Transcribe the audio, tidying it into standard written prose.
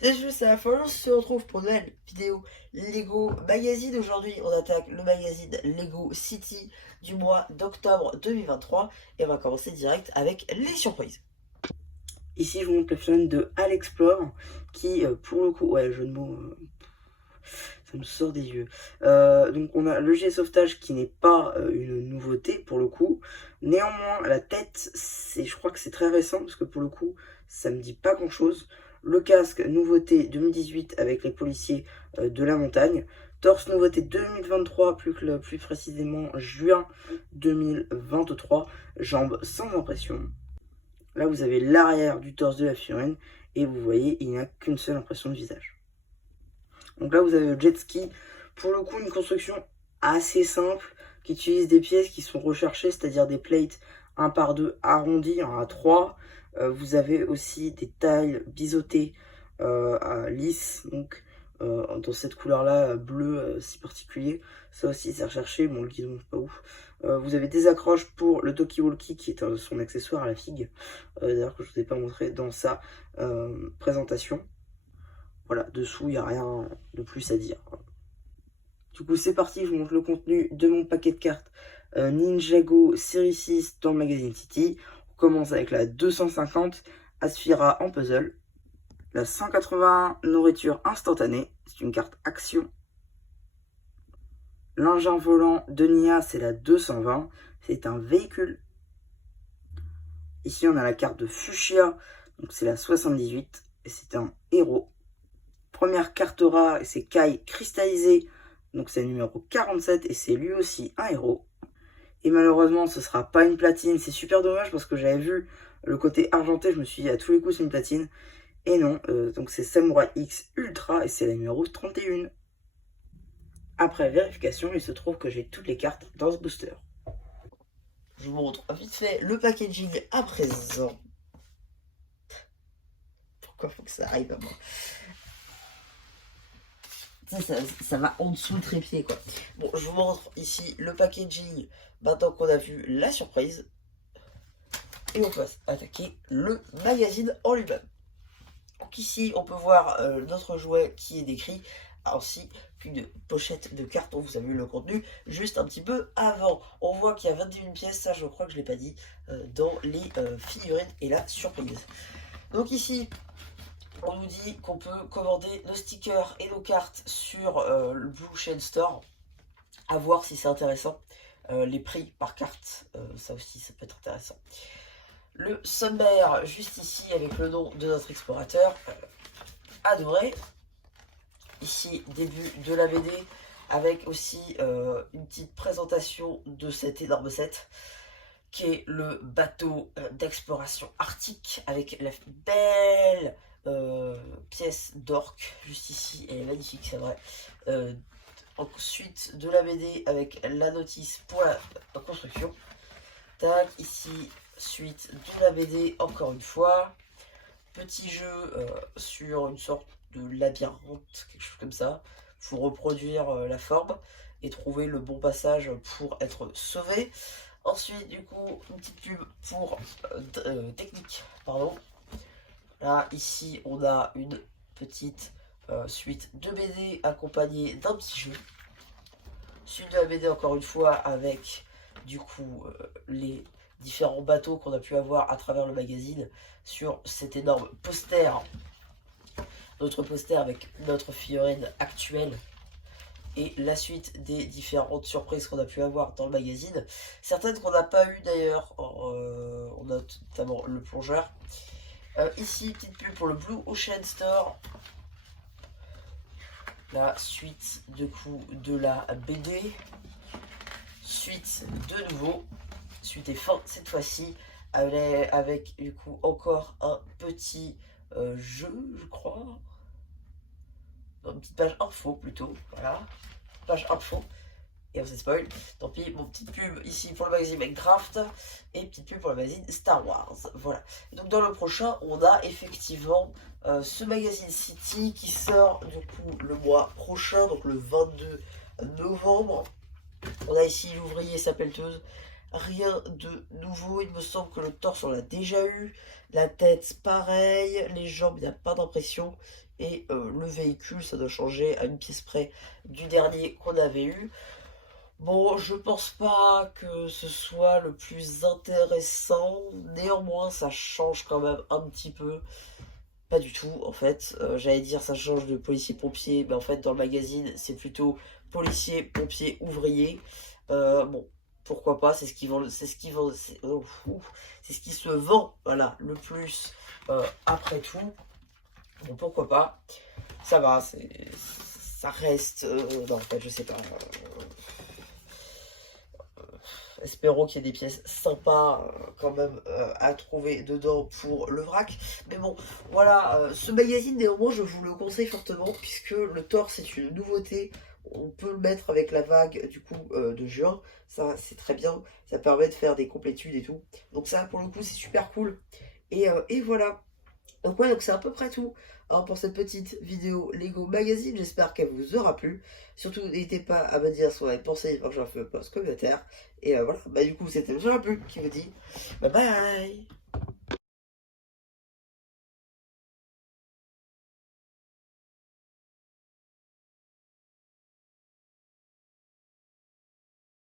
C'est juste ça, on se retrouve pour une nouvelle vidéo Lego Magazine. Aujourd'hui, on attaque le magazine Lego City du mois d'octobre 2023 et on va commencer direct avec les surprises. Ici, je vous montre le phénomène de Alexplore qui, pour le coup, ouais, jeu de mots, ça me sort des yeux. Donc, on a le jet sauvetage qui n'est pas une nouveauté pour le coup. Néanmoins, la tête, je crois que c'est très récent parce que pour le coup, ça me dit pas grand chose. Le casque, nouveauté 2018 avec les policiers de la montagne. Torse, nouveauté 2023, plus précisément juin 2023. Jambes sans impression. Là, vous avez l'arrière du torse de la figurine et vous voyez, il n'y a qu'une seule impression de visage. Donc là, vous avez le jet ski. Pour le coup, une construction assez simple qui utilise des pièces qui sont recherchées, c'est-à-dire des plates 1 par 2 arrondies en A3. Vous avez aussi des tailles biseautées lisses, donc dans cette couleur-là, bleu si particulier. Ça aussi, c'est recherché. Bon, le guidon, pas ouf. Vous avez des accroches pour le talkie-walkie qui est son accessoire à la figue. D'ailleurs, que je ne vous ai pas montré dans sa présentation. Voilà, dessous, il n'y a rien de plus à dire. Du coup, c'est parti, je vous montre le contenu de mon paquet de cartes Ninjago série 6 dans le magazine City. On commence avec la 250 Asphyra en puzzle. La 181 nourriture instantanée, c'est une carte action. L'engin volant de Nia, c'est la 220, c'est un véhicule. Ici, on a la carte de Fuchsia, donc c'est la 78, et c'est un héros. Première carte rare, et c'est Kai cristallisé, donc c'est le numéro 47, et c'est lui aussi un héros. Et malheureusement, ce sera pas une platine, c'est super dommage parce que j'avais vu le côté argenté, je me suis dit à tous les coups c'est une platine. Et non, donc c'est Samurai X Ultra, et c'est la numéro 31. Après vérification, il se trouve que j'ai toutes les cartes dans ce booster. Je vous montre vite fait le packaging à présent. Pourquoi faut que ça arrive à moi? Ça va en dessous le trépied quoi. Bon, je vous montre ici le packaging maintenant qu'on a vu la surprise. Et on va attaquer le magazine en lui-même. Donc ici, on peut voir notre jouet qui est décrit, ainsi qu'une pochette de carton. Vous avez vu le contenu juste un petit peu avant. On voit qu'il y a 21 pièces, ça je crois que je ne l'ai pas dit, dans les figurines et la surprise. Donc ici, on nous dit qu'on peut commander nos stickers et nos cartes sur le Blue Chain Store. À voir si c'est intéressant. Les prix par carte, ça aussi, ça peut être intéressant. Le sommaire, juste ici, avec le nom de notre explorateur, adoré. Ici, début de la BD, avec aussi une petite présentation de cet énorme set, qui est le bateau d'exploration arctique, avec la belle pièce d'orque, juste ici, elle est magnifique, c'est vrai. Ensuite, de la BD, avec la notice pour la construction. Tac, ici, suite de la BD, encore une fois. Petit jeu sur une sorte de labyrinthe, quelque chose comme ça. Il faut reproduire la forme et trouver le bon passage pour être sauvé. Ensuite, du coup, une petite pub pour technique, pardon. Là, ici, on a une petite suite de BD accompagnée d'un petit jeu. Suite de la BD, encore une fois, avec du coup les différents bateaux qu'on a pu avoir à travers le magazine sur cet énorme poster. Notre poster avec notre figurine actuelle et la suite des différentes surprises qu'on a pu avoir dans le magazine. Certaines qu'on n'a pas eu d'ailleurs, on a notamment le plongeur. Ici, petite pub pour le Blue Ocean Store. La suite de coup de la BD. Suite de nouveau. Suite et fin cette fois-ci. Avec du coup encore un petit jeu, je crois. Une petite page info plutôt. Voilà. Page info. Et on s'est spoil. Tant pis, mon petite pub ici pour le magazine Minecraft. Et petite pub pour le magazine Star Wars. Voilà. Et donc dans le prochain, on a effectivement ce magazine City qui sort du coup le mois prochain, donc le 22 novembre. On a ici l'ouvrier et sa pelleteuse rien de nouveau. Il me semble que le torse, on l'a déjà eu. La tête, pareil. Les jambes, il n'y a pas d'impression. Et le véhicule, ça doit changer à une pièce près du dernier qu'on avait eu. Bon, je pense pas que ce soit le plus intéressant. Néanmoins, ça change quand même un petit peu. Pas du tout, en fait. J'allais dire ça change de policier-pompier, mais en fait, dans le magazine, c'est plutôt policier-pompier-ouvrier. Bon, pourquoi pas, c'est ce qui vend, c'est ce qui se vend, voilà, le plus après tout. Bon, pourquoi pas. Ça va, ça reste. Non, en fait, je sais pas. Espérons qu'il y ait des pièces sympas quand même à trouver dedans pour le vrac. Mais bon, voilà, ce magazine néanmoins je vous le conseille fortement puisque le torse c'est une nouveauté. On peut le mettre avec la vague du coup de juin. Ça c'est très bien. Ça permet de faire des complétudes et tout. Donc ça pour le coup c'est super cool. Et voilà. Donc ouais, donc c'est à peu près tout hein, pour cette petite vidéo Lego Magazine. J'espère qu'elle vous aura plu. Surtout, n'hésitez pas à me dire ce que vous avez pensé quand j'en fais un post commentaire. Et voilà, bah du coup, c'était Jean-Plu qui vous dit bye bye.